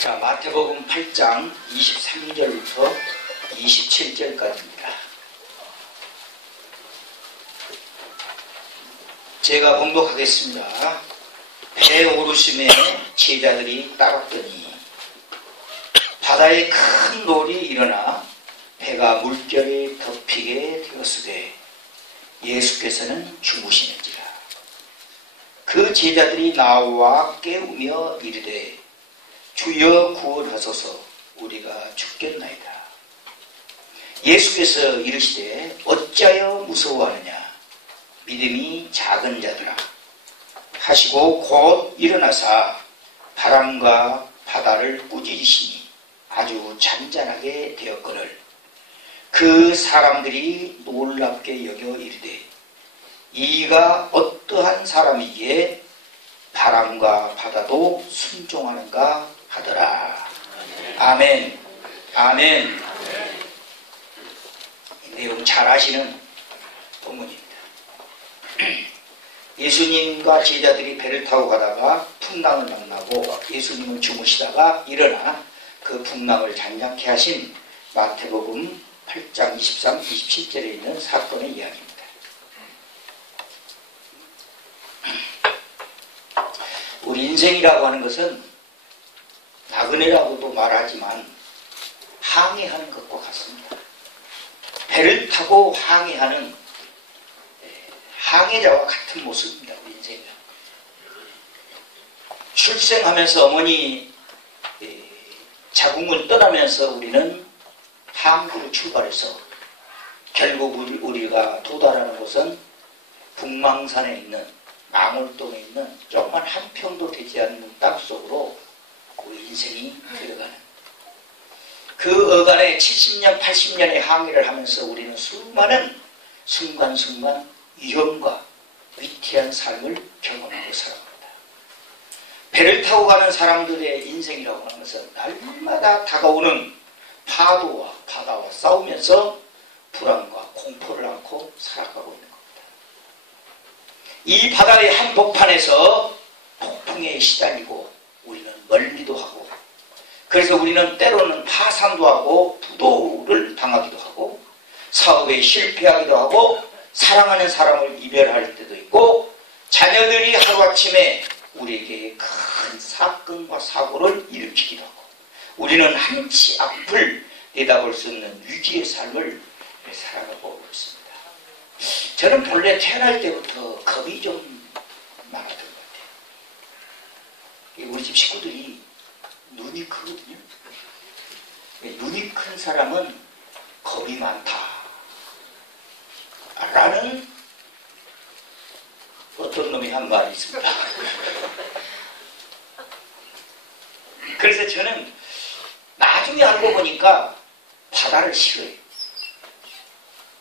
자, 마태복음 8장 23절부터 27절까지입니다. 제가 봉독하겠습니다. 배 오르심에 제자들이 따랐더니 바다에 큰 놀이 일어나 배가 물결에 덮이게 되었으되 예수께서는 주무시는지라. 그 제자들이 나와 깨우며 이르되 주여 구원하소서, 우리가 죽겠나이다. 예수께서 이르시되 어찌하여 무서워하느냐, 믿음이 작은 자들아 하시고 곧 일어나사 바람과 바다를 꾸짖으시니 아주 잔잔하게 되었거늘 그 사람들이 놀랍게 여겨 이르되 이가 어떠한 사람이기에 바람과 바다도 순종하는가 하더라. 아멘. 아멘. 이 내용 잘 아시는 본문입니다. 예수님과 제자들이 배를 타고 가다가 풍랑을 만나고 예수님은 주무시다가 일어나 그 풍랑을 잔잔케 하신 마태복음 8장 23, 27절에 있는 사건의 이야기입니다. 우리 인생이라고 하는 것은 나그네라고도 말하지만 항해하는 것과 같습니다. 배를 타고 항해하는 항해자와 같은 모습입니다. 우리 인생은. 출생하면서 어머니 자궁을 떠나면서 우리는 항구로 출발해서 결국 우리가 도달하는 곳은 북망산에 있는 망월동에 있는 조금만 한 평도 되지 않는 땅속으로 우리 인생이 들어가는 그 어간에 70년, 80년의 항해를 하면서 우리는 수많은 순간순간 위험과 위태한 삶을 경험하고 살아갑니다. 배를 타고 가는 사람들의 인생이라고 하는 것은 날마다 다가오는 파도와 바다와 싸우면서 불안과 공포를 안고 살아가고 있는 겁니다. 이 바다의 한복판에서 폭풍에 시달리고 우리는 멀미도 하고, 그래서 우리는 때로는 파산도 하고 부도를 당하기도 하고 사업에 실패하기도 하고 사랑하는 사람을 이별할 때도 있고 자녀들이 하루아침에 우리에게 큰 사건과 사고를 일으키기도 하고 우리는 한치 앞을 내다볼 수 없는 위기의 삶을 살아가고 있습니다. 저는 본래 태어날 때부터 겁이 좀 많았던 것 같아요. 우리 집 식구들이 눈이 크거든요. 눈이 큰 사람은 겁이 많다 라는 어떤 놈이 한 말이 있습니다. 그래서 저는 나중에 알고 보니까 바다를 싫어해요.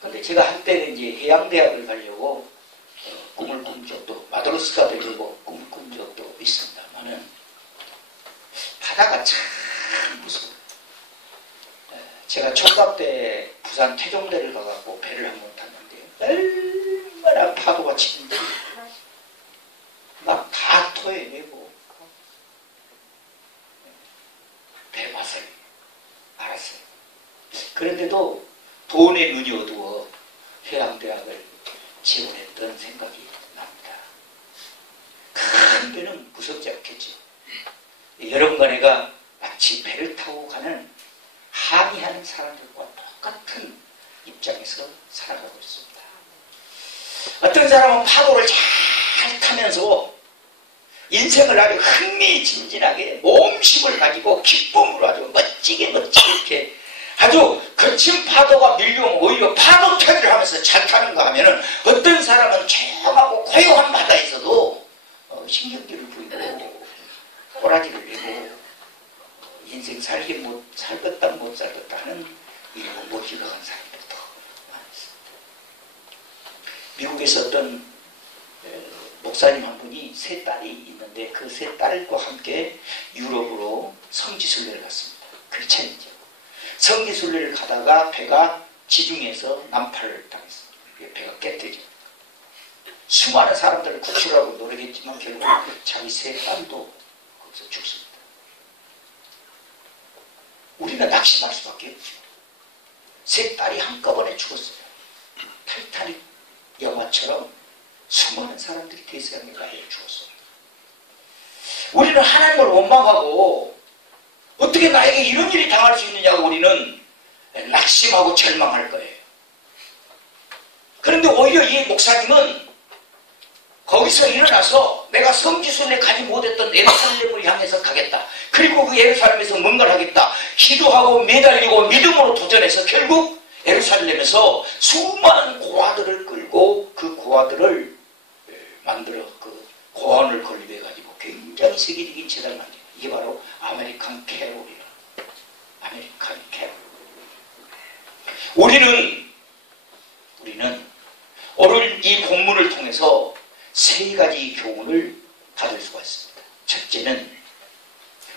근데 제가 한때는 이제 해양대학을 가려고 꿈을 꾼 적도, 마드로스가 되려고 꿈을 꾼 적도 있습니다만은 바다가 참 무서워요. 제가 총각 때 부산 태종대를 가갖고 배를 한번 탔는데 얼마나 파도가 치는데 막 다 토해내고 배 맛을 알았어요. 그런데도 돈의 눈이 어두워 해양대학을 지원했던 생각이 납니다. 큰 배는 무섭지 않겠죠. 여러분과 내가 마치 배를 타고 가는 항해하는 사람들과 똑같은 입장에서 살아가고 있습니다. 어떤 사람은 파도를 잘 타면서 인생을 아주 흥미진진하게 몸심을 가지고 기쁨으로 아주 멋지게 이렇게 아주 거친 파도가 밀려오면 오히려 파도 타기를 하면서 잘 타는가 하면은 어떤 사람은 조용하고 고요한 바다에서도 신경질을 부리고 꼬라지를 내고 인생 살겠다 못 살겠다 하는 이름을 못 지어간 사람들도 많습니다. 미국에서 어떤 목사님 한 분이 세 딸이 있는데 그 세 딸과 함께 유럽으로 성지순례를 갔습니다. 크리스찬이죠. 성지순례를 가다가 배가 지중해에서 난파를 당했습니다. 배가 깨뜨려 수많은 사람들을 구출하고 노력했지만 결국 자기 세 딸도 거기서 죽습니다. 우리는 낙심할 수밖에 없죠. 세 딸이 한꺼번에 죽었어요. 타이타닉 영화처럼 수많은 사람들이 대서양의 가에 죽었어요. 우리는 하나님을 원망하고 어떻게 나에게 이런 일이 당할 수 있느냐고 우리는 낙심하고 절망할 거예요. 그런데 오히려 이 목사님은 거기서 일어나서 내가 성지순례 가지 못했던 예루살렘을 향해서 가겠다. 그리고 그 예루살렘에서 뭔가를 하겠다. 기도하고 매달리고 믿음으로 도전해서 결국 예루살렘에서 수많은 고아들을 끌고 그 고아들을 만들어 그 고아원을 건립해가지고 굉장히 세계적인 재단을 만들어요. 이게 바로 아메리칸 캐롤이라. 아메리칸 캐롤. 우리는 오늘 이 본문을 통해서 세 가지 교훈을 받을 수가 있습니다. 첫째는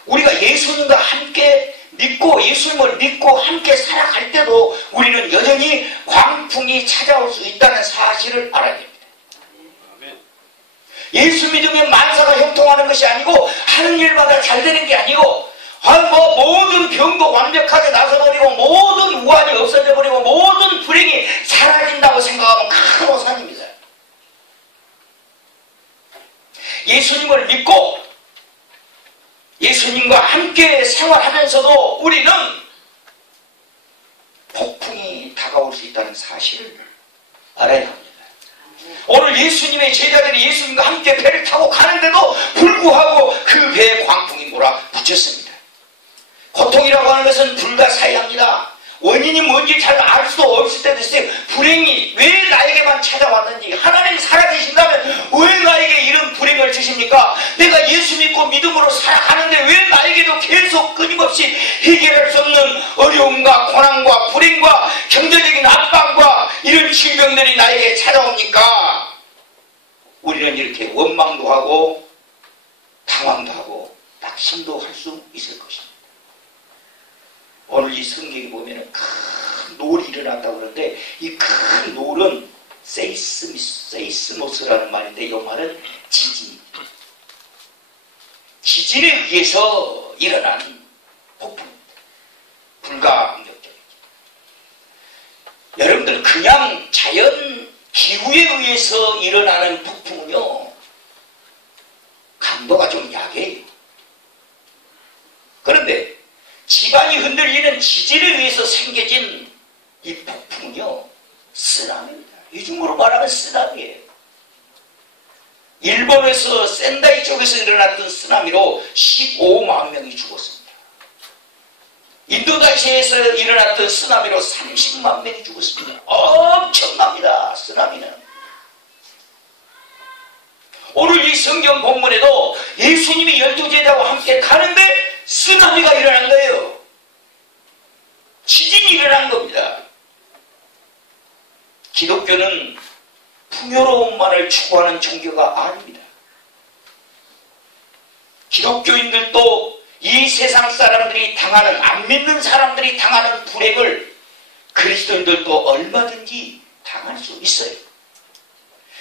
우리가 예수님과 함께 믿고 예수님을 믿고 함께 살아갈 때도 우리는 여전히 광풍이 찾아올 수 있다는 사실을 알아야 됩니다. 예수 믿으면 만사가 형통하는 것이 아니고 하는 일마다 잘 되는 게 아니고 모든 병도 완벽하게 나서버리고 모든 우환이 없어져버리고 모든 불행이 사라진다고 생각하면 큰 오산입니다. 예수님을 믿고 예수님과 함께 생활하면서도 우리는 폭풍이 다가올 수 있다는 사실을 알아야 합니다. 오늘 예수님의 제자들이 예수님과 함께 배를 타고 가는데도 불구하고 그 배에 광풍이 몰아붙였습니다. 고통이라고 하는 것은 불가사의합니다. 원인이 뭔지 잘 알 수도 없을 때도 있어요. 불행이 왜 나에게만 찾아왔는지, 하나님 살아계신다면 왜 나에게 이런 불행을 주십니까? 내가 예수 믿고 믿음으로 살아가는데 왜 나에게도 계속 끊임없이 해결할 수 없는 어려움과 고난과 불행과 경제적인 압박과 이런 질병들이 나에게 찾아옵니까? 우리는 이렇게 원망도 하고 당황도 하고 낙심도 할 수 있을 것입니다. 오늘 이 성경에 보면은 큰 노을이 일어났다고 그러는데 이 큰 노을은 세이스모스라는 말인데 이 말은 지진입니다. 지진에 의해서 일어난 폭풍입니다. 불가항력적이죠. 여러분들 그냥 자연 기후에 의해서 일어나는 폭풍은요 강도가 좀 약해요. 그런데 지반이 흔들리는 지진에 의해서 생겨진 이 폭풍은요 쓰나미입니다. 요즘으로 말하면 쓰나미예요. 일본에서 센다이 쪽에서 일어났던 쓰나미로 15만 명이 죽었습니다. 인도네시아에서 일어났던 쓰나미로 30만 명이 죽었습니다. 엄청납니다. 쓰나미는. 오늘 이 성경 본문에도 예수님이 12제자와 함께 가는데 쓰나미가 일어난 거예요. 지진이 일어난 겁니다. 기독교는 풍요로움만을 추구하는 종교가 아닙니다. 기독교인들도 이 세상 사람들이 당하는, 안 믿는 사람들이 당하는 불행을 그리스도인들도 얼마든지 당할 수 있어요.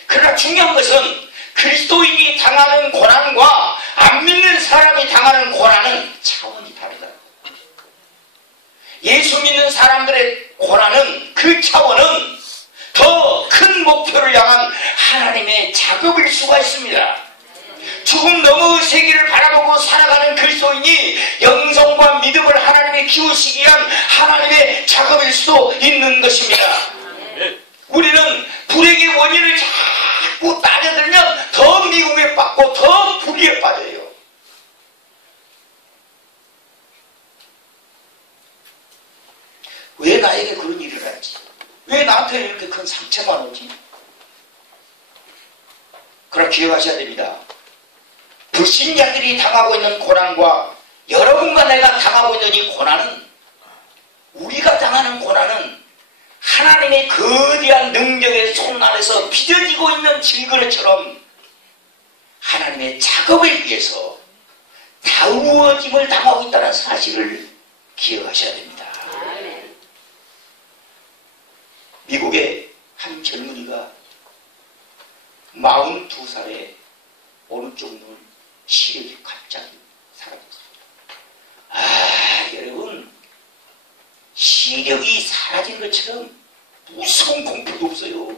그러나 중요한 것은 그리스도인이 당하는 고난과 안 믿는 사람이 당하는 고난은 차원이 다르다. 예수 믿는 사람들의 고난은, 그 차원은 더 큰 목표를 향한 하나님의 작업일 수가 있습니다. 조금 너무 세계를 바라보고 살아가는 그리스도인이 영성과 믿음을 하나님에 키우시기 위한 하나님의 작업일 수도 있는 것입니다. 우리는 불행의 원인을 자꾸 따져들면 더 미움에 빠지고 더 불의에 빠져요. 왜 나에게 그런 일을 하지? 왜 나한테 이렇게 큰 상처만 오지? 그럼 기억하셔야 됩니다. 불신자들이 당하고 있는 고난과 여러분과 내가 당하고 있는 이 고난은, 우리가 당하는 고난은 하나님의 거대한 능력의 손 안에서 빚어지고 있는 질그릇처럼 하나님의 작업을 위해서 다루어짐을 당하고 있다는 사실을 기억하셔야 됩니다. 미국의 한 젊은이가 42살에 오른쪽 눈 시력이 갑자기 사라졌습니다. 여러분, 것처럼 무서운 공포도 없어요.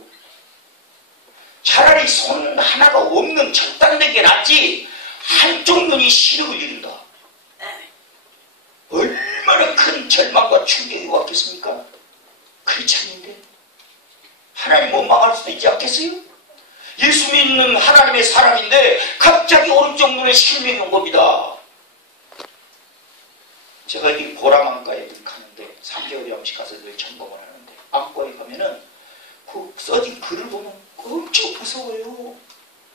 차라리 손 하나가 없는 적당되게 낫지 한쪽 눈이 시력을 잃는다. 얼마나 큰 절망과 충격이 왔겠습니까? 크리스찬인데 하나님 원망할 수도 있지 않겠어요? 예수 믿는 하나님의 사람인데 갑자기 오른쪽 눈에 실명이 온 겁니다. 제가 이 보람안과에 가는데 3개월에 한 번씩 가서 늘 점검을 하는데 안과에 가면은 그 써진 글을 보면 엄청 무서워요.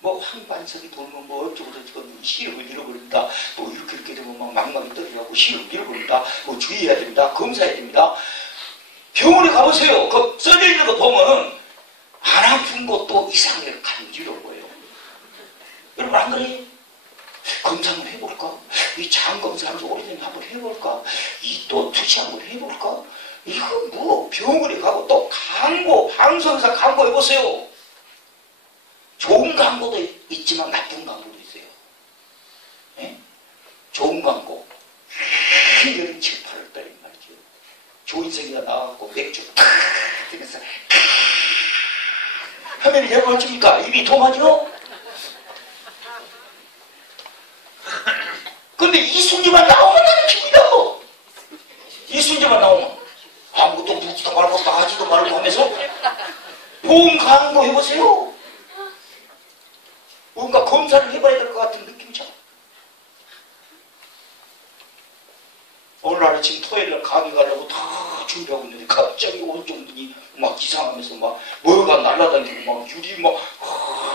뭐 황반석이 돌면 뭐 어쩌고저쩌고 시력을 잃어버린다. 또 이렇게 되면 막 망막이 떨어져가고 시력을 잃어버린다. 뭐 주의해야 됩니다. 검사해야 됩니다. 병원에 가보세요. 그 써져 있는 거 보면 안 아픈 것도 이상하게 간지러워요. 여러분 안 그래요? 검사 한번 해볼까? 이 장 검사하면서 오래된 한번 해볼까? 이 또 투시 한번 해볼까? 이건 뭐 병원에 가고 또 광고 방송에서 광고해보세요. 좋은 광고도 있지만 나쁜 광고도 있어요. 예? 좋은 광고 여름 7, 8월달에 말이죠. 조인성이가 나와갖고 맥주 탁 뜨면서 하면 여러분 어쩝니까? 입이 통하죠? 근데 이순재만 나오면 나는 핍니다. 이순재만 나오면 아무것도 묻지도 말고 하지도 말고 하면서 보험 광고 해보세요. 뭔가 검사를 해봐야 될 것 같은 느낌이죠. 오늘 아침 토요일날 강의 가려고 다 준비하고 있는데 갑자기 오른쪽 눈이 막 이상하면서 막 뭐가 날아다니고 막 유리 막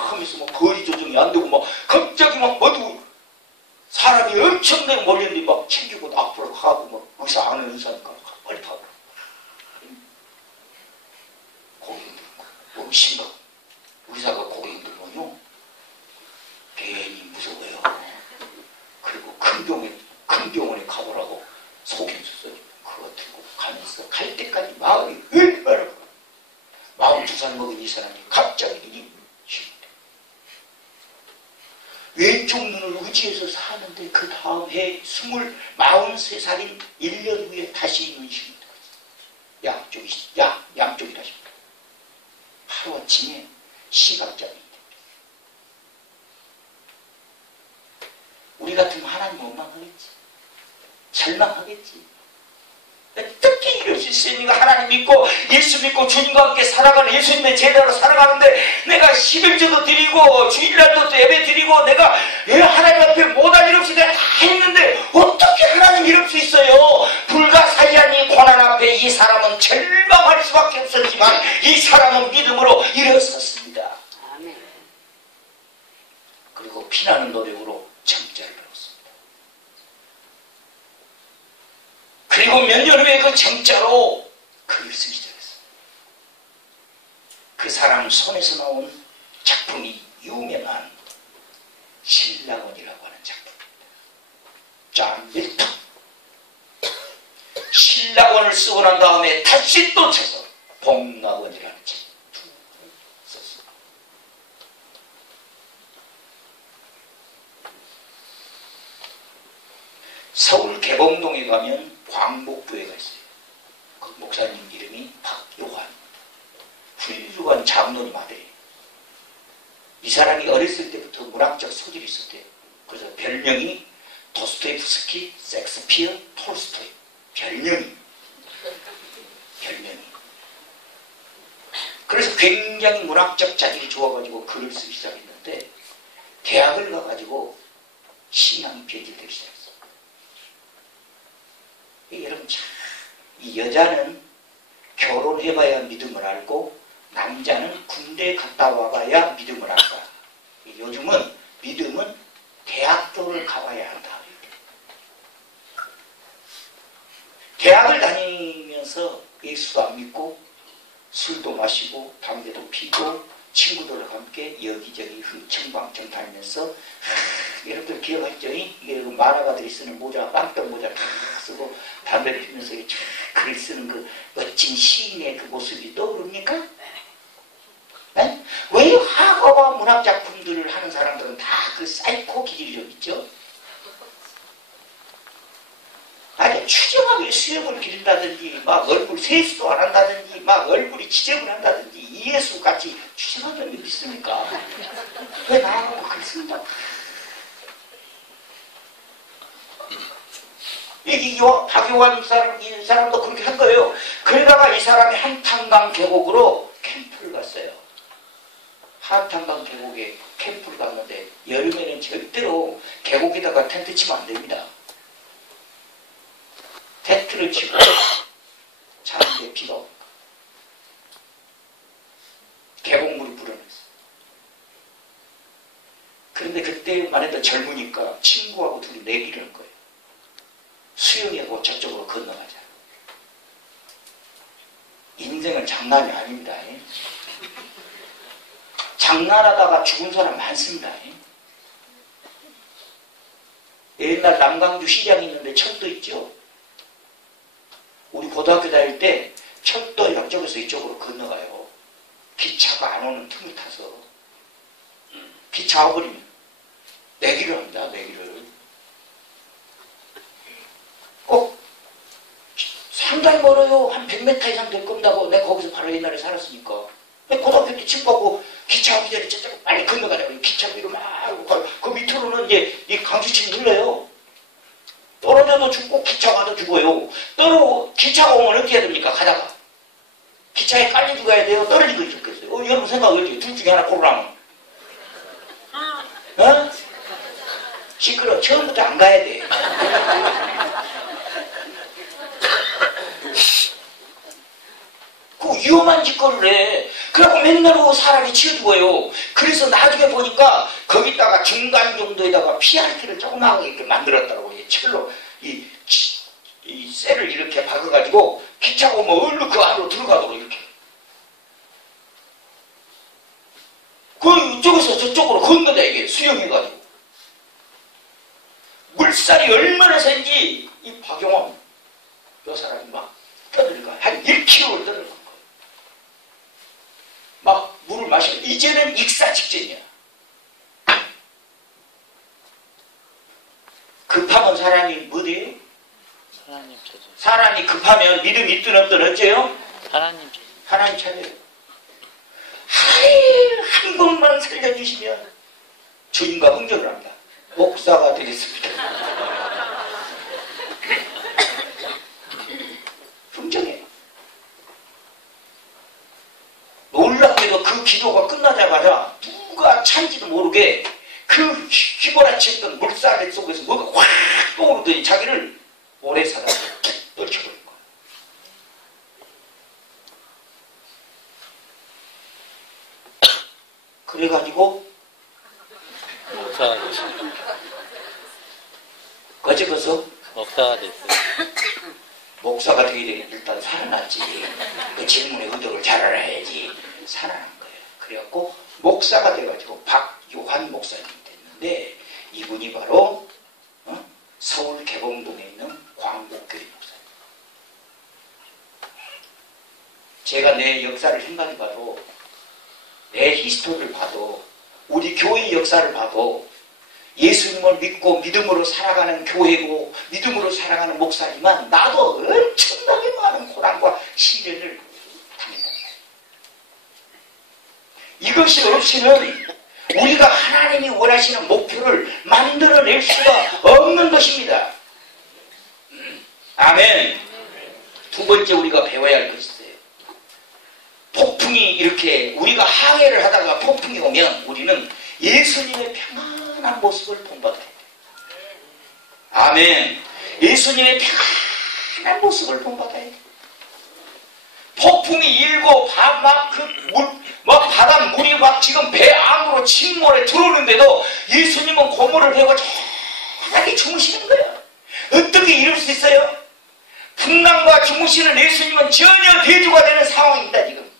하면서 막 거리 조정이 안 되고 막 갑자기 막 어두워. 사람이 엄청나게 몰렸는데 막 챙기고 앞으로 가고 막 의사 아는 의사니까 빨리 가고 고개 흔드는 거야. 너무 심각. 의사가 고개 흔들면요 괜히 무서워요. 그리고 큰 병원에 가보라고 소견서써요. 그거 들고 가면서 갈 때까지 마음이 얼마나 42살 먹은 이 사람이 갑자기 눈이 쉬는데 왼쪽 눈을 의지해서 사는데 그 다음 해 43살인 1년 후에 다시 눈이 쉽니다. 양쪽이 다시 하루아침에 시각장애. 우리 같으면 하나님 원망하겠지. 절망하겠지. 어떻게 이럴 수 있으니까 하나님 믿고 예수 믿고 주님과 함께 살아가는 예수님의 제자로 살아가는데 내가 11조도 드리고 주일날도 예배 드리고 내가 하나님 앞에 못할 일 없이 내가 다 했는데 어떻게 하나님 이럴 수 있어요? 불가사의한 이 고난 앞에 이 사람은 절망할 수밖에 없었지만 이 사람은 믿음으로 일어섰습니다. 그리고 피나는 노력으로 정죄를 배웠습니다. 그리고 몇 년 후에 그 정자로 글을 쓰기 시작했어요. 그 사람 손에서 나온 작품이 유명한 신라원이라고 하는 작품입니다. 존 밀턴. 신라원을 쓰고 난 다음에 다시 또 쳐서 복락원이라는 책 썼습니다. 서울 개봉동에 가면 광복교회가 있어요. 그 목사님 이름이 박요한. 훌륭한 장로님 아들이에요. 이 사람이 어렸을 때부터 문학적 소질이 있었대요. 그래서 별명이 도스토옙스키, 섹스피어, 톨스토이. 별명이. 그래서 굉장히 문학적 자질이 좋아가지고 글을 쓰기 시작했는데 대학을 가가지고 신앙이 변질되기 시작했어요. 여러분 참, 이 여자는 결혼해봐야 믿음을 알고 남자는 군대 갔다 와봐야 믿음을 알까. 요즘은 믿음은 대학교를 가봐야 한다. 대학을 다니면서 예수도 안 믿고 술도 마시고 담배도 피고 친구들과 함께 여기저기 흥청방청 다니면서 여러분들 기억하시죠? 이게 만화가들이 쓰는 모자, 빵떡 모자 다 쓰고 담배 피면서 글을 쓰는 그 멋진 시인의 그 모습이 떠오릅니까? 네? 왜 화가와 문학작품들을 하는 사람들은 다 그 사이코 기질이 좀 있죠? 아주 추정하기 막 수염을 기른다든지 막 얼굴 세수도 안 한다든지 막 얼굴이 지저분한다든지 예수같이 추심한 놈이 있습니까? 왜 나하고 그랬습니다. 이 박용환 이 사람도 그렇게 한 거예요. 그러다가 이 사람이 한탄강 계곡으로 캠프를 갔어요. 한탄강 계곡에 캠프를 갔는데 여름에는 절대로 계곡에다가 텐트 치면 안 됩니다. 텐트를 치고 자는데 비가 오니까 계곡물이 불어났어. 그런데 그때만 해도 젊으니까 친구하고 둘이 내기를 한 거예요. 수영하고 저쪽으로 건너가자. 인생은 장난이 아닙니다. 장난하다가 죽은 사람 많습니다. 옛날 남강주 시장이 있는데 철도 있죠? 우리 고등학교 다닐 때 철도 양쪽에서 이쪽으로 건너가요. 기차가 안 오는 틈을 타서. 기차 와버리면 내기를 합니다. 내기를. 꼭 상당히 멀어요. 한 100m 이상 될 겁니다고. 내가 거기서 바로 옛날에 살았으니까. 고등학교 때 집 가고 기차 오기 전에 저쪽 빨리 건너가자고. 기차 위로 막 가고 그 밑으로는 이제 이 강수층이 흘러요. 떨어져도 죽고 기차 가도 죽어요. 기차가 오면 어떻게 해야 됩니까? 가다가 기차에 깔려 죽어야 돼요? 떨어지고 죽겠어요? 여러분 생각을 어떻게? 둘 중에 하나 고르라면 어? 시끄러워. 처음부터 안 가야 돼. 그 위험한 짓거리를 해. 그래갖고 맨날 사람이 치여 죽어요. 그래서 나중에 보니까 거기다가 중간 정도에다가 PRT를 조그맣게 이렇게 만들었다고. 철로 이 쇠를 이렇게 박아가지고 기차가 오면 얼른 그 안으로 들어가도록 이렇게. 그 이쪽에서 저쪽으로 건너다 이게 수영해가지고. 물살이 얼마나 센지 이 박용환 요 사람이 막 떠들어가. 한 1km를 떠들어간 거예요. 막 물을 마시면 이제는 익사 직전이야. 급하면 사람이 뭐돼요? 하나님 찾아요. 사람이 급하면 믿음이 있든 없든 어째요? 하나님 찾아요. 하나님 찾아요. 한 번만 살려주시면 주님과 흥정을 합니다. 목사가 되겠습니다. 흥정해요. 놀랍게도 그 기도가 끝나자마자 누가 찬지도 모르게 그 휘몰아쳤던 물살 속에서 뭐가 확 떠오르더니 자기를 오래 살아서 떨쳐버린 거야. 그래가지고 목사가 됐어요. 거제가서 목사가 됐어요. 목사가 되기 전에 일단 살아났지. 그 질문의 의도를 잘 알아야지. 살아난 거예요. 그래갖고 목사가 돼가지고 박요한 목사님이 됐는데 이분이 바로 서울 개봉동에 있는 광복교회 목사님. 제가 내 역사를 생각해봐도 내 히스토리를 봐도 우리 교회의 역사를 봐도 예수님을 믿고 믿음으로 살아가는 교회고 믿음으로 살아가는 목사지만 나도 엄청나게 많은 고난과 시련을 당했단 말이에요. 이것이 없이는 우리가 하나님이 원하시는 목표를 만들어낼 수가 없는 것입니다. 아멘. 두 번째 우리가 배워야 할 것이 있어요. 폭풍이 이렇게 우리가 항해를 하다가 폭풍이 오면 우리는 예수님의 평안한 모습을 본받아야 돼요. 아멘. 예수님의 평안한 모습을 본받아야 돼요. 폭풍이 일고 막 바닷물이 막 지금 배 안으로 침몰에 들어오는데도 예수님은 고무를 베고 편하게 주무시는 거예요. 어떻게 이럴 수 있어요? 풍랑과 주무시는 예수님은 전혀 대조가 되는 상황입니다. 지금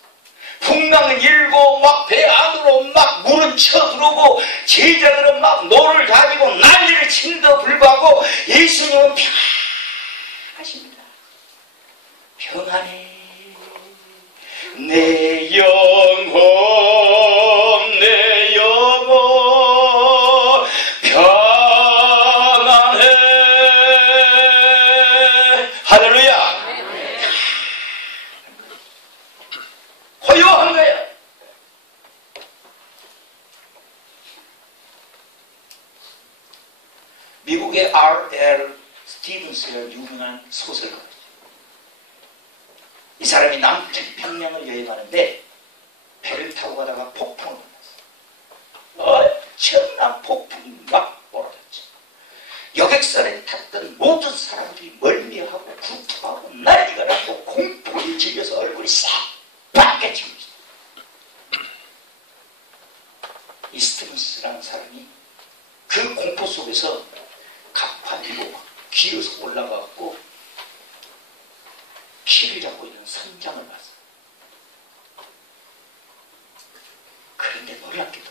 풍랑은 일고 막 배 안으로 막 물은 쳐들어오고 제자들은 막 노를 다지고 난리를 치는데도 불구하고 예수님은 평안하십니다. 평안해. 내 영혼 내 영혼 평안해. 할렐루야. 벨 스티븐스라는 유명한 소설가죠. 이 사람이 남태평양을 여행하는데 배를 타고 가다가 폭풍을 만났어요. 엄청난 폭풍이 막 몰아쳤죠. 여객선에 탔던 모든 사람들이 멀미하고 구토하고 난리가 나고 공포에 질려서 얼굴이 새빨개지고 있어요. 이 스티븐스라는 사람이 그 공포 속에서 가파리고 막 기어서 올라가고 키를 잡고 있는 선장을 봤어요. 그런데 놀랍게도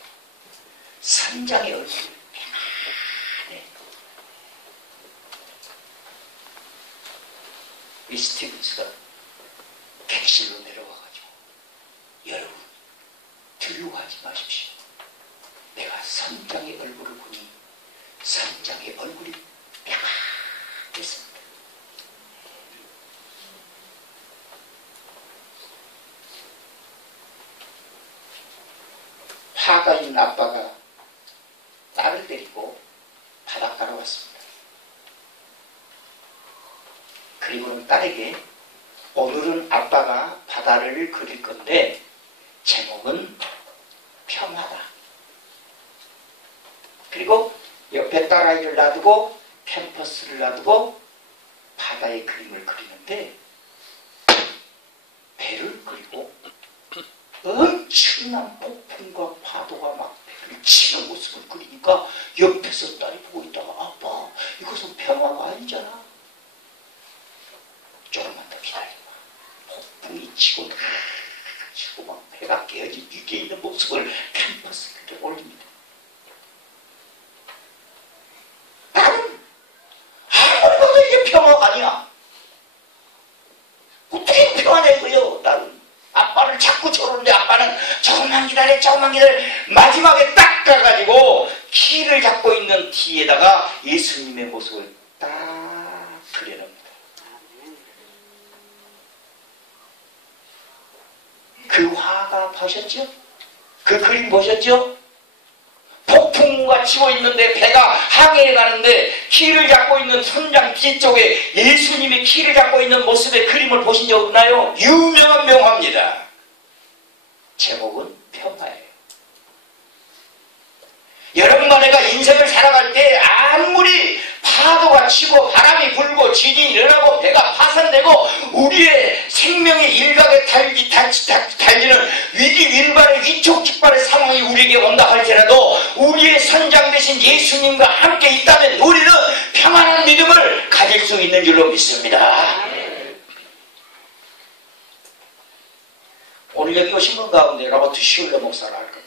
선장의 얼굴이 평안해. 이 스티븐스가 객실로 내려와가지고 여러분 두려워하지 마십시오. 내가 선장의 얼굴을 보니 선장의 얼굴이 평안했습니다. 화가 있는 아빠가 딸을 데리고 바닷가로 왔습니다. 그리고는 딸에게 오늘은 아빠가 바다를 그릴 건데 제목은 평화다. 그리고 옆에 딸아이를 놔두고 캔버스를 놔두고 바다의 그림을 그리는데 배를 그리고 엄청난 폭풍과 파도가 막 배를 치는 모습을 그리니까 옆에서 딸이 보고 있다가 아빠 이것은 평화가 아니잖아. 조금만 더 기다려봐. 폭풍이 치고 치고 막 배가 깨어진 위기에 있는 모습을 캔버스에 올립니다. 나는 아무리 봐도 이게 평화가 아니야. 어떻게 평화내고요. 나는 아빠를 자꾸 저러는데 아빠는 조금만 기다려 마지막에 딱 가가지고 키를 잡고 있는 뒤에다가 예수님의 모습을 딱 그려놓습니다. 그 화가 보셨죠? 그 그림 보셨죠? 폭풍우가 치고 있는데 배가 항해에 가는데 키를 잡고 있는 선장 뒤쪽에 예수님이 키를 잡고 있는 모습의 그림을 보신 적 없나요? 유명한 명화입니다. 제목은 평화예요. 여러분과 내가 인생을 살아갈 때 아무리 파도가 치고 바람이 불고 지진이 일어나고 배가 파산되고 우리의 생명의 일각에 달리는 위기 윈발의 위촉직발의 상황이 우리에게 온다 할지라도 우리의 선장 되신 예수님과 함께 있다면 우리는 평안한 믿음을 가질 수 있는 줄로 믿습니다. 오늘 여기 오신 분 가운데 로버트 슐러 목사를 알 겁니다.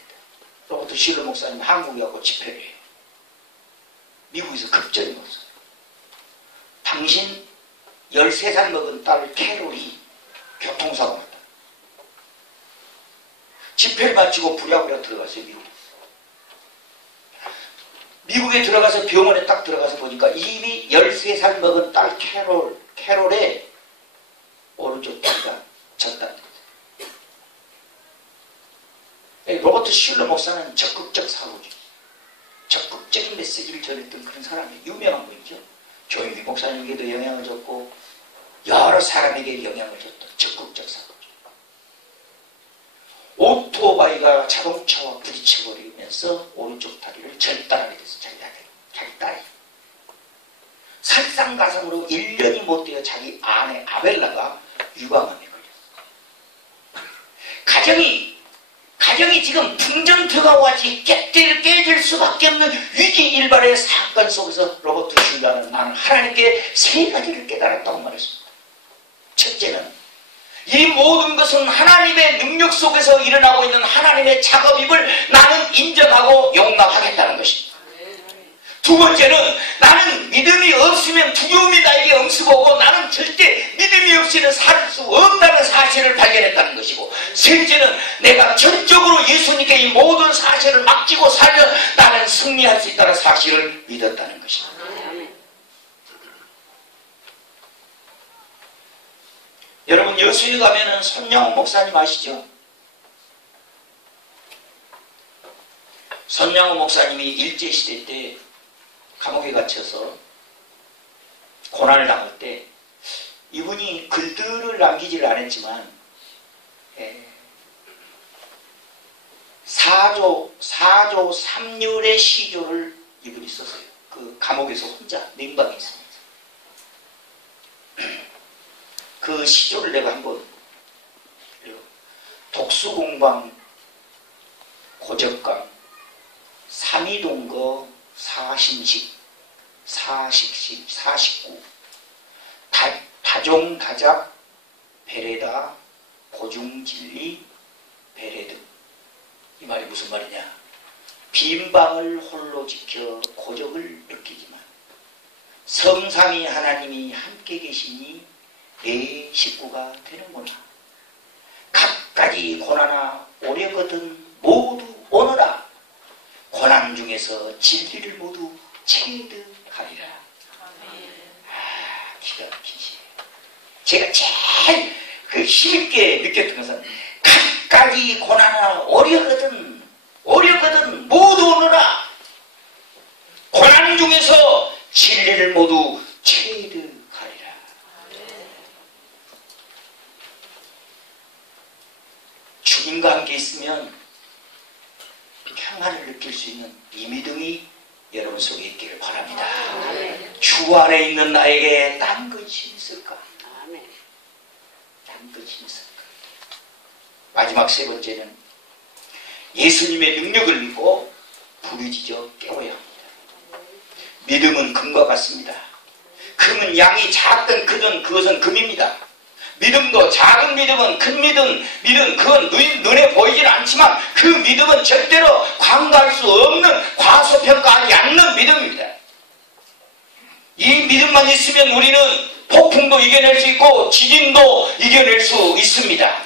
로버트 슐러 목사님 한국에 가고 집회를 해요. 미국에서 급전이 없어요. 당신 13살 먹은 딸 캐롤이 교통사고 났다. 집회를 마치고 부랴부랴 들어갔어요. 미국에 들어가서 병원에 딱 들어가서 보니까 이미 13살 먹은 딸 캐롤의 오른쪽 다리가 졌다는 거죠. 로버트 슐러 목사는 적극적 사고주의, 적극적인 메시지를 전했던 그런 사람이 유명한 분이죠. 조용히 목사님에게도 영향을 줬고 여러 사람에게 영향을 줬던 적극적 사고주의. 오토바이가 자동차와 부딪혀버리면서 오른쪽 다리를 절단하게 됐어요. 자기 딸이. 설상가상으로 1년이 못 되어 자기 아내 아벨라가 유방암에 걸렸어요. 가정이 지금 풍전터가 와지 깨질 수밖에 없는 위기일발의 사건 속에서 로버트 슐러는 나는 하나님께 세 가지를 깨달았다고 말했습니다. 첫째는 이 모든 것은 하나님의 능력 속에서 일어나고 있는 하나님의 작업임을 나는 인정하고 용납하겠다는 것입니다. 두 번째는 나는 믿음이 없으면 두려움이 나에게 엄습하고 나는 절대 믿음이 없이는 살 수 없다는 사실을 발견했다는 것이고, 셋째는 내가 전적으로 예수님께 이 모든 사실을 맡기고 살면 나는 승리할 수 있다는 사실을 믿었다는 것입니다. 여러분 여수에 가면은 손양호 목사님 아시죠? 손양호 목사님이 일제시대 때 감옥에 갇혀서 고난을 당할 때 이분이 글들을 남기지를 않았지만 사조 3률의 시조를 이분이 썼어요. 그 감옥에서 혼자 냉방에 있습니다. 그 시조를 내가 한번 독수공방 고적강 삼이동거 사심식 사식식 사식구 다종다작 베레다 고중진리 베레드. 이 말이 무슨 말이냐? 빈방을 홀로 지켜 고적을 느끼지만 성삼위 하나님이 함께 계시니 내 식구가 되는구나. 각가지 고난아 오려거든 모두 오너라. 고난 중에서 진리를 모두 체득하리라. 기가 막힌 시예요. 제가 제일 힘있게 느꼈던 것은 각가지 고난아 오려거든 모두 오너라. 고난 중에서 진리를 모두 체득하리라. 주님과 함께 있으면 평안을 느낄 수 있는 이 믿음이 여러분 속에 있기를 바랍니다. 주 안에 있는 나에게 딴 것이 있을까? 딴 것이 있을까? 마지막 세 번째는 예수님의 능력을 믿고 부르짖어 깨워야 합니다. 믿음은 금과 같습니다. 금은 양이 작든 크든 그것은 금입니다. 믿음도 작은 믿음은 큰 믿음 그건 눈에 보이지는 않지만 그 믿음은 절대로 광고할 수 없는 과소평가하지 않는 믿음입니다. 이 믿음만 있으면 우리는 폭풍도 이겨낼 수 있고 지진도 이겨낼 수 있습니다.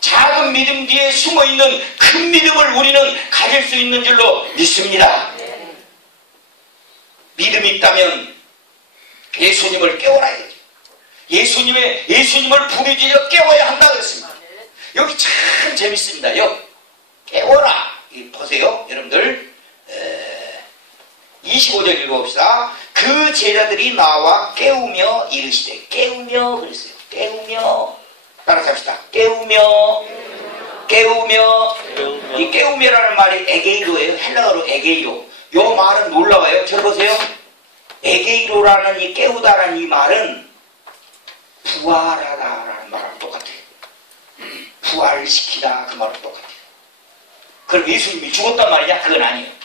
작은 믿음 뒤에 숨어있는 큰 믿음을 우리는 가질 수 있는 줄로 믿습니다. 믿음이 있다면 예수님을 깨워라야죠. 예수님을 부르짖어 깨워야 한다 그랬습니다. 여기 참 재밌습니다. 여기 깨워라. 보세요 여러분들. 25절 읽어봅시다. 그 제자들이 나와 깨우며 이르시되. 깨우며 그랬어요. 깨우며 따라서 합시다. 깨우며 이 깨우며라는 말이 에게이로예요. 헬라어로 에게이로. 요 말은 놀라워요. 들어보세요. 에게이로라는 이 깨우다라는 이 말은 부활하다라는 말하고 똑같아요. 부활시키다 그 말하고 똑같아요. 그럼 예수님이 죽었단 말이냐? 그건 아니에요.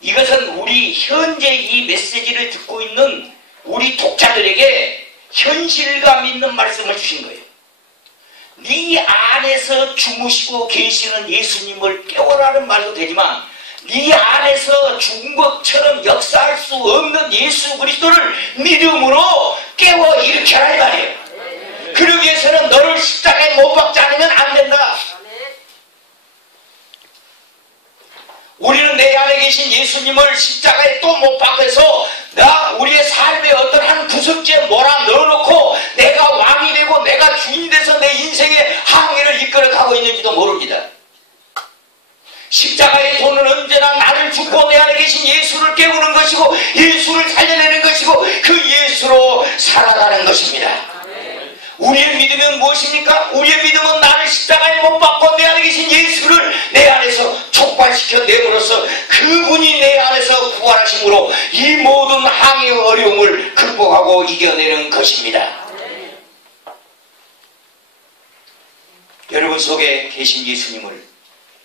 이것은 우리 현재 이 메시지를 듣고 있는 우리 독자들에게 현실감 있는 말씀을 주신 거예요. 네 안에서 주무시고 계시는 예수님을 깨워라는 말도 되지만 네 안에서 죽은 것처럼 역사할 수 없는 예수 그리스도를 믿음으로 깨워 일으켜라 이 말이에요. 그러기 위해서는 너를 십자가에 못 박지 않으면 안 된다. 우리는 내 안에 계신 예수님을 십자가에 또 못 박아서 우리의 삶에 어떤 한 구석지에 몰아 넣어놓고 내가 왕이 되고 내가 주인이 돼서 내 인생의 항해를 이끌어가고 있는지도 모릅니다. 십자가의 돈은 언제나 나를 죽고 내 안에 계신 예수를 깨우는 것이고 예수를 살려내는 것이고 그 예수로 살아가는 것입니다. 우리의 믿음은 무엇입니까? 우리의 믿음은 나를 십자가에 못 박고 내 안에 계신 예수를 내 안에서 촉발시켜 내므로써 그분이 내 안에서 부활하심으로 이 모든 항해의 어려움을 극복하고 이겨내는 것입니다. 여러분 속에 계신 예수님을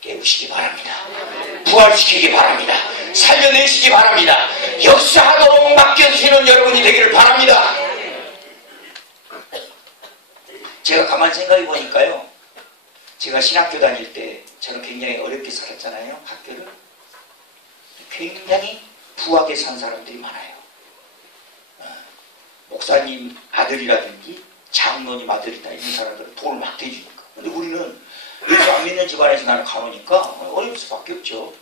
깨우시기 바랍니다. 부활시키기 바랍니다. 살려내시기 바랍니다. 역사하도록 맡겨주시는 여러분이 되기를 바랍니다. 제가 가만히 생각해 보니까요, 제가 신학교 다닐 때 저는 굉장히 어렵게 살았잖아요. 학교를. 굉장히 부하게 산 사람들이 많아요. 목사님 아들이라든지 장로님 아들이다 이런 사람들은 돈을 막 대주니까. 근데 우리는 예수 안 믿는 집안에서 나는 가보니까 어려울 수밖에 없죠.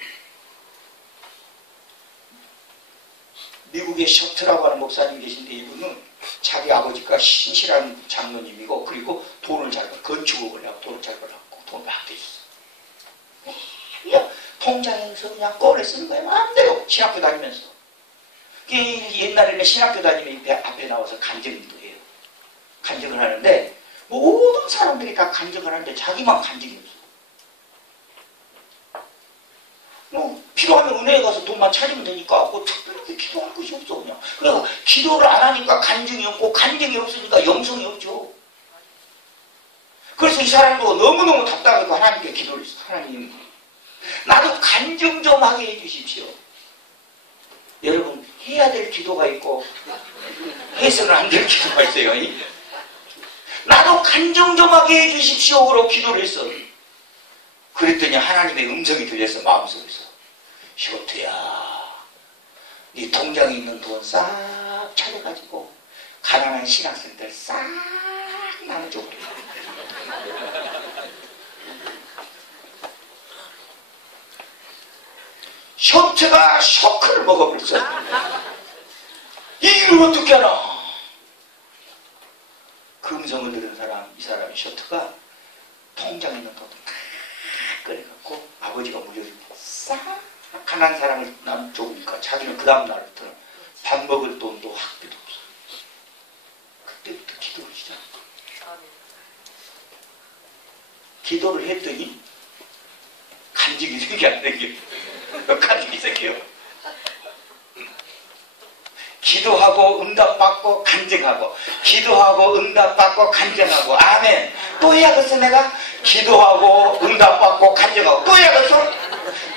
미국의 셔트라고 하는 목사님 계신데 이분은 자기 아버지가 신실한 장로님이고 그리고 돈을 잘 벌, 건축업을 하고 돈을 잘 벌었고 돈을 막 대줬어. 그냥 통장에서 그냥 꺼내 쓰는 거예요. 마음대로 신학교 다니면서. 옛날 옛날에는 신학교 다니면 앞에 나와서 간증도 해요. 간증을 하는데 모든 사람들이 다 간증을 하는데 자기만 간증이 없어. 뭐 필요하면 은혜에 가서 돈만 차리면 되니까 뭐 특별하게 기도할 것이 없어 그냥. 그래서 기도를 안 하니까 간증이 없고 간증이 없으니까 영성이 없죠. 그래서 이 사람도 너무너무 답답해서 하나님께 기도를 했어. 하나님 나도 간증 좀 하게 해주십시오. 여러분 해야 될 기도가 있고 해서는 안 될 기도가 있어요. 나도 간증 좀 하게 해주십시오. 그러고 기도를 했어. 그랬더니 하나님의 음성이 들려서 마음속에서 쇼트야 네 통장에 있는 돈 싹 차려가지고 가난한 신학생들 싹 나눠줘. 쇼트가 쇼크를 먹어버렸어. 이 일을 어떻게 하나. 그 음성을 들은 사람, 이 사람이 쇼트가 통장에 있는 돈 꺼내갖고 아버지가 무료를 싹 가난한 사람을 남쪽이니까 자기는 그 다음 날부터는 밥 먹을 돈도 학비도 없어. 그때부터 기도를 시작한 거야. 기도를 했더니 간증이 생겨 안 생겨? 간증이 생겨요. 기도하고 응답받고 간증하고 기도하고 응답받고 간증하고 아멘. 또 해야겠어 내가? 기도하고 응답받고 간증하고 또 해야겠어?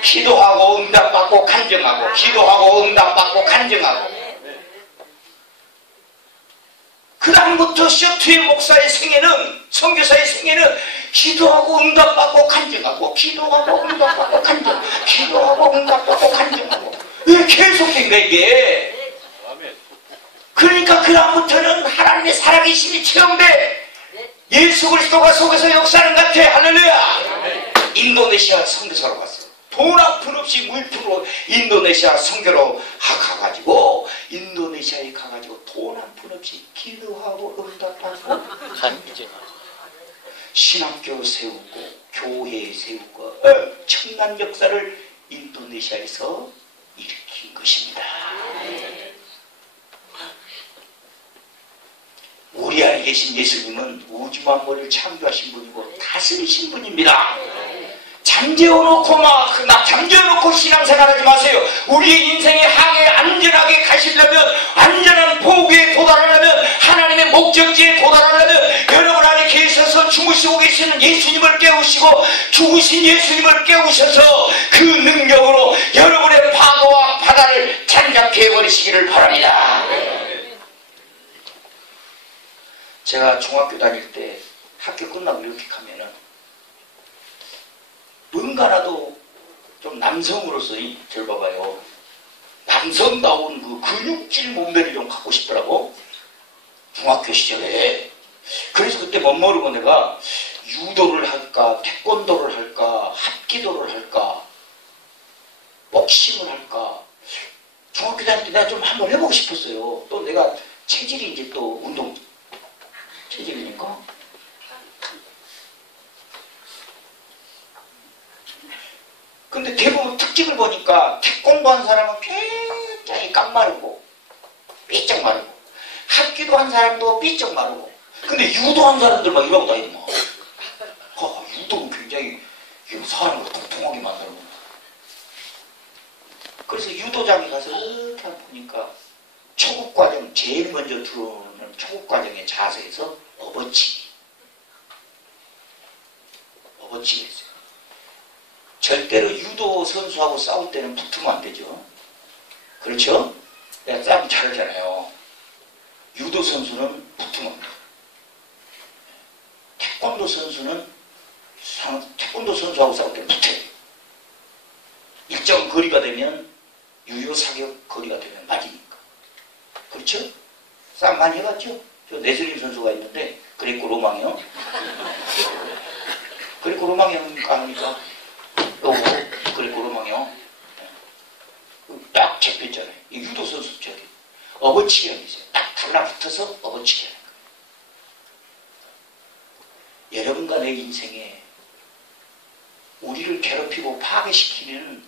기도하고 응답받고 간증하고 기도하고 응답받고 간증하고. 그 다음부터 쇼트의 목사의 생애는 선교사의 생애는 기도하고 응답받고 간증하고 기도하고 응답받고 간증 기도하고 응답받고 간증하고. 왜 계속된 거야 이게? 그러니까 그 다음부터는 하나님의 살아계심이 체험돼. 예수 그리스도가 속에서 역사하는 것 같아. 할렐루야. 인도네시아 선교사로 갔어. 돈 한 푼 없이 물품으로 인도네시아 선교로 가가지고 인도네시아에 가가지고 돈 한 푼 없이 기도하고 응답하고 간증하고 신학교 세우고 교회 세우고 엄청난 역사를 인도네시아에서 일으킨 것입니다. 우리 안에 계신 예수님은 우주 만물을 창조하신 분이고 다스리신 분입니다. 잠재워놓고 잠재워놓고 신앙생활하지 마세요. 우리의 인생의 항해 안전하게 가시려면 안전한 포구에 도달하려면 하나님의 목적지에 도달하려면 여러분 안에 계셔서 주무시고 계시는 예수님을 깨우시고 죽으신 예수님을 깨우셔서 그 능력으로 여러분의 파도와 바다를 잔잡게 해버리시기를 바랍니다. 제가 중학교 다닐 때 학교 끝나고 이렇게 가면은 뭔가라도 좀 남성으로서 절 봐봐요. 남성다운 그 근육질 몸매를 좀 갖고 싶더라고. 중학교 시절에. 그래서 그때 못 모르고 내가 유도를 할까 태권도를 할까 합기도를 할까 복싱을 할까 중학교 다닐 때 내가 좀 한번 해보고 싶었어요. 또 내가 체질이 이제 또 운동 체질이니까. 근데 대부분 특징을 보니까 태권도 한 사람은 굉장히 깡마르고 삐쩍 마르고 합기도 한 사람도 삐쩍 마르고 근데 유도 한 사람들 막 이러고 다니는 거. 유도는 굉장히 사람을 통통하게 만들고. 그래서 유도장에 가서 이렇게 보니까 초급과정 제일 먼저 들어오는 초급과정의 자세에서 업어치기 했어요. 절대로 유도 선수하고 싸울 때는 붙으면 안 되죠. 그렇죠? 내가 싸움 잘하잖아요. 유도 선수는 붙으면 안 돼요. 태권도 선수하고 싸울 때는 붙어요. 일정 거리가 되면 유효사격 거리가 되면 맞으니까. 그렇죠? 싸움 많이 해봤죠? 저 내슬림 선수가 있는데 그레코 로망이요. 그레코 로망이 하니까 그레코 로망이요. 딱 잡혀있잖아요. 이 유도 선수 저기 업어치기라는 게 있어요. 딱 달라붙어서 업어치기 하는 거예요. 여러분과 내 인생에 우리를 괴롭히고 파괴시키는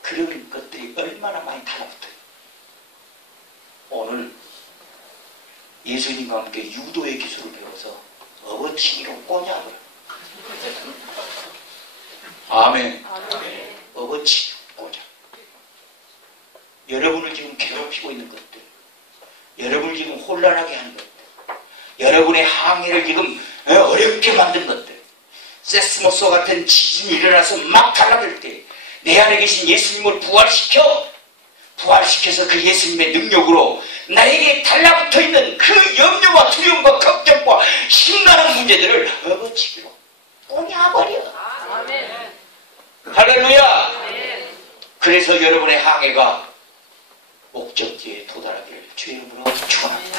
그런 것들이 얼마나 많이 달라붙어요. 오늘 예수님과 함께 유도의 기술을 배워서 업어치기로 꼬냐고요. 아멘. 업어치기로 꼬냐. 여러분을 지금 괴롭히고 있는 것들, 여러분을 지금 혼란하게 하는 것들, 여러분의 항해를 지금 어렵게 만든 것들, 세스모스와 같은 지진이 일어나서 막 달라들 때 내 안에 계신 예수님을 부활시켜서 그 예수님의 능력으로 나에게 달라붙어 있는 그 염려와 두려움과 걱정과 심란한 문제들을 업어치기로 꼬냐버려. 할렐루야. 그래서 여러분의 항해가 목적지에 도달하기를 주의 이름으로 축원합니다.